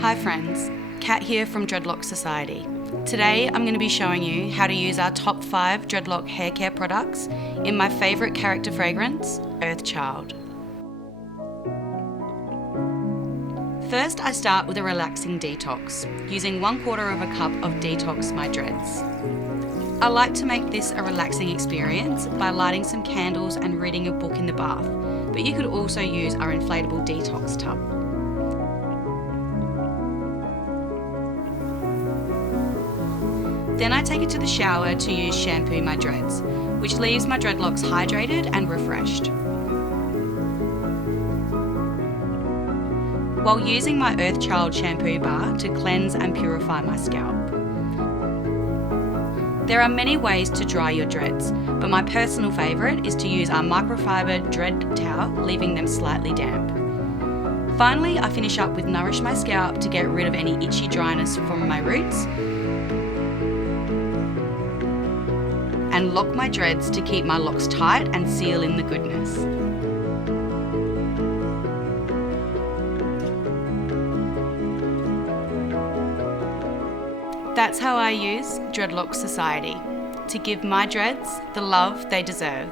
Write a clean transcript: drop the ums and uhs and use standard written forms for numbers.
Hi friends, Kat here from Dreadlocks Society. Today I'm going to be showing you how to use our top 5 dreadlock hair care products in my favourite character fragrance, 𝘂𝘶𝘀𝘀. First I start with a relaxing detox, using 1/4 cup of Detox My Dreads. I like to make this a relaxing experience by lighting some candles and reading a book in the bath, but you could also use our inflatable detox tub. Then I take it to the shower to use Shampoo My Dreads, which leaves my dreadlocks hydrated and refreshed. While using my 𝘂𝘀𝘀𝘀 shampoo bar to cleanse and purify my scalp. There are many ways to dry your dreads, but my personal favourite is to use our microfiber dread towel, leaving them slightly damp. Finally, I finish up with Nourish My Scalp to get rid of any itchy dryness from my roots, and Lock My Dreads to keep my locks tight and seal in the goodness. That's how I use Dreadlocks Society, to give my dreads the love they deserve.